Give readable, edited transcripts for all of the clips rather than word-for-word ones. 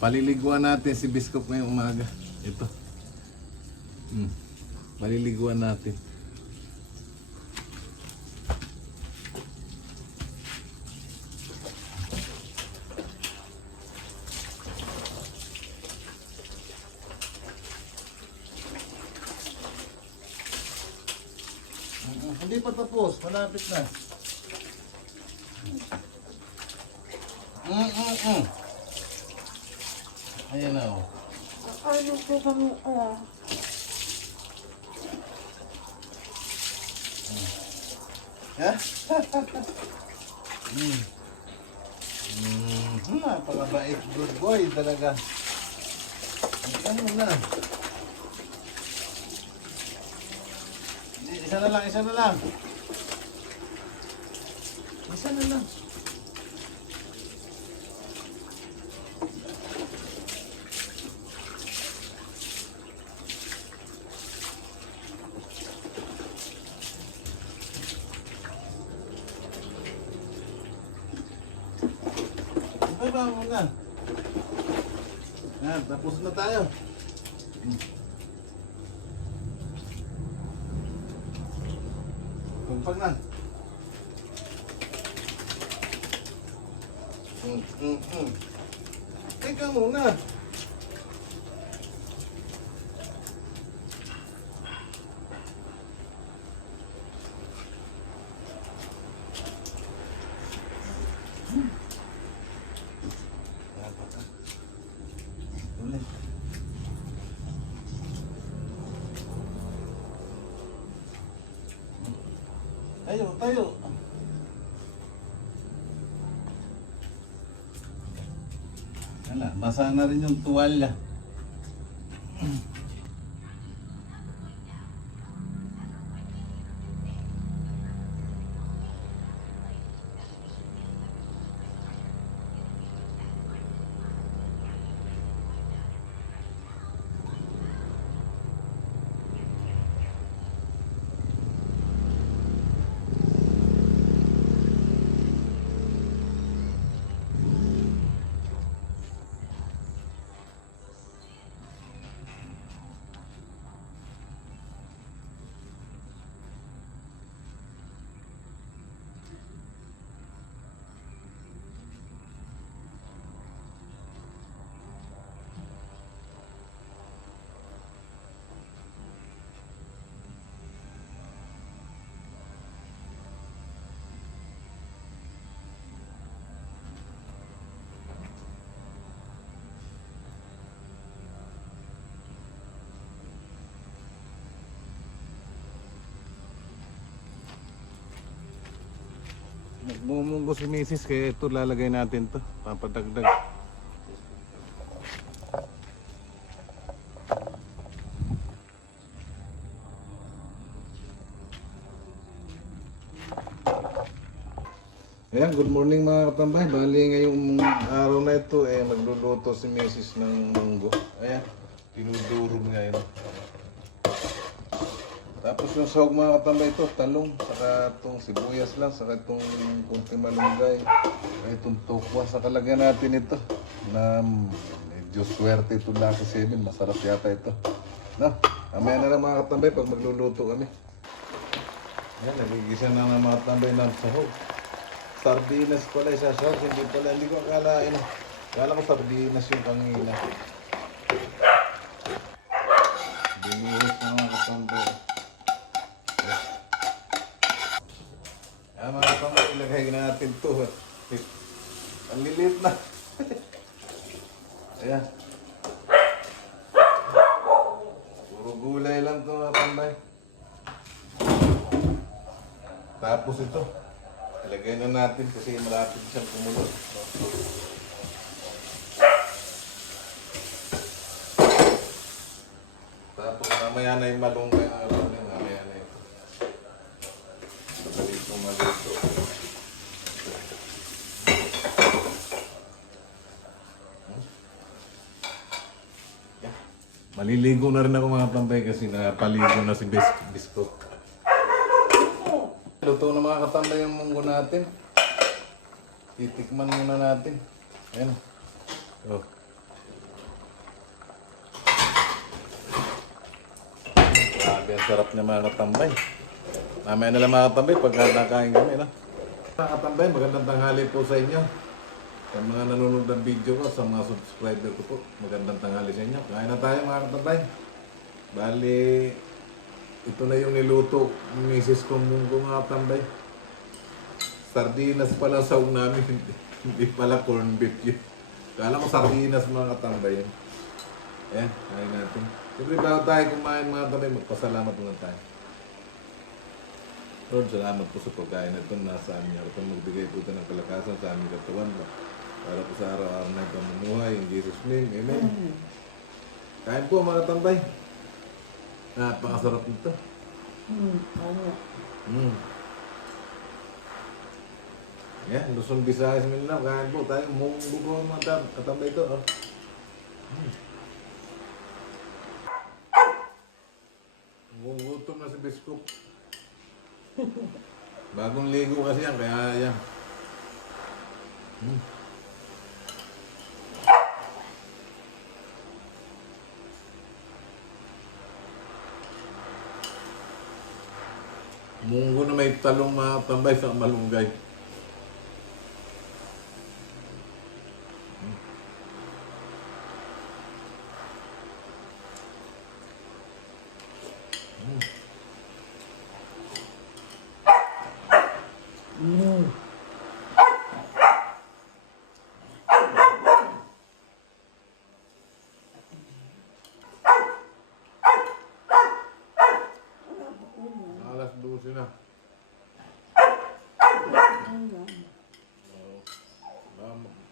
Paliliguan natin si Biscuit ngayong umaga. Ito. Paliliguan natin. Hindi pa tapos, malapit na. Ayan na oh. Ano po kami Ha? Napakabait, good boy talaga. Ano na? Isa na lang, isa na lang. Isa na lang. Baba muna. Yan, tapos na tayo. Pagpag na. Teka muna. Tayo, tayo. Wala, basa na rin yung tuwalya. Nagmumunggo si Mrs. kaya ito lalagay natin to, papadagdag. Ayan, good morning mga katambay. Bali ngayong araw na ito magluluto si Mrs. ng munggo. Ayan, tinudurog ngayon. Tapos yung sahog mga katambay ito, talong, saka itong sibuyas lang, saka itong kunting malunggay, itong tokwa, saka lagyan natin ito na medyo swerte ito Lucky 7, masarap yata ito. No, mamaya na lang mga katambay pag magluluto kami. Ayan, nagigisa na ng mga katambay ng sahog. Sardinas pala isa sahog, hindi ko akalain. Kala ko sardinas yung kanina. Binihis na mga katambay. Mga kapamay, ilagay na natin ito. Ang lilit na. Ayan. Puro gulay lang ito mga kapamay. Tapos ito, ilagay na natin kasi malapit siyang kumulot. Tapos mamaya na yung malunggay na araw na mamaya na ito. Madali itong maluto. Maliligo na rin ako mga tambay kasi napaligo na si Biscuit. Luto na mga katambay yung munggo natin. Titikman muna natin. Ayan. Oh. Grabe, ang sarap niya mga katambay. Mamaya na lang mga katambay pagka nakain kami, no? Mga katambay, magandang tanghali po sa inyo. Sa mga nanonood ng video ko, sa mga subscriber ko po, magandang tanghali sa inyo. Kain na tayo mga katambay. Bali, ito na yung niluto ng misis kong munggo mga katambay. Sardinas pala sa namin, hindi pala corn beef yun. Kala ko sardinas mga katambay yun. Ayan, kain natin. Siyempre bago tayo kumain mga katambay, magpasalamat muna tayo. Lord, salamat po sa pagkain na ito. Nasa amin niya ito magbigay po ito ng kalakasan sa aming katawan. Para po sa araw-araw na pamumuhay. In Jesus' name, Amen. Kain po mga katambay. Napakasarap nito. Yan, Luzon, Visayas, Mindanao. Kain po tayo. Munggo po mga katambay ito. Oh. Gugutom na si Biskop. Bagong ligo kasi yan, kaya yan. Munggo na may talong mga tambay sa malunggay. Alas 12 na.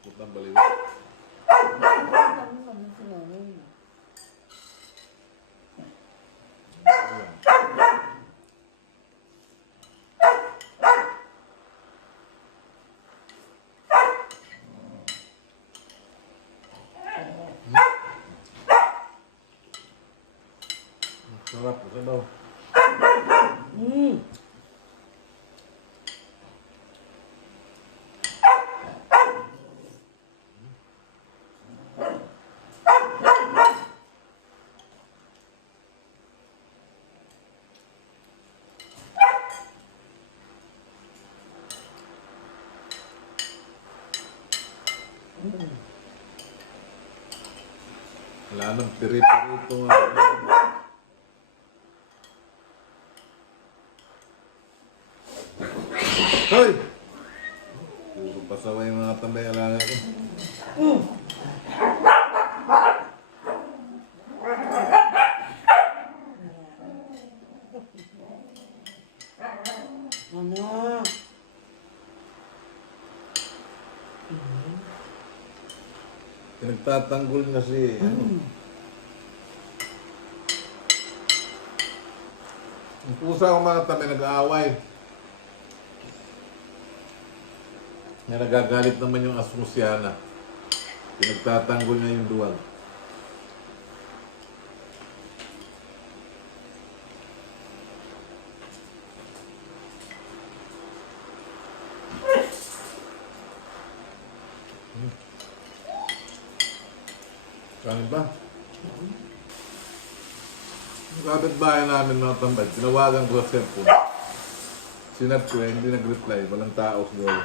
Putang baliw. Sarap po sa daw. Wala nang piri-piri ito nga. Hoy! Puro pasaway mga tambay alaga ko. Ano? Pinagtatanggol na si Ang pusa ko mga tambay nag-aaway. Nga nagagalit naman yung Asmusiana. Pinagtatanggol niya yung duwag. Kain ba? Yung kapitbahay namin mga tambay, tinawagan ko sa cellphone. Sinat ko hindi nag-reply, walang tao siguro.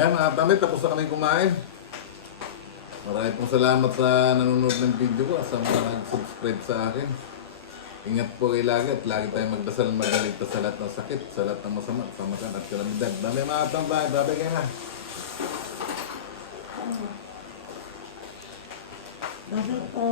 Ayan mga tamit, tapos na kami kumain. Maraming pong salamat sa nanonood ng video ko, sa mga nag-subscribe sa akin. Ingat po kayo lagi at lagi tayong magdasal magaligtas sa lahat ng sakit, sa lahat ng masama, sa makan at kalamidad. Dami mga tambay, babay kayo na. Bakit po?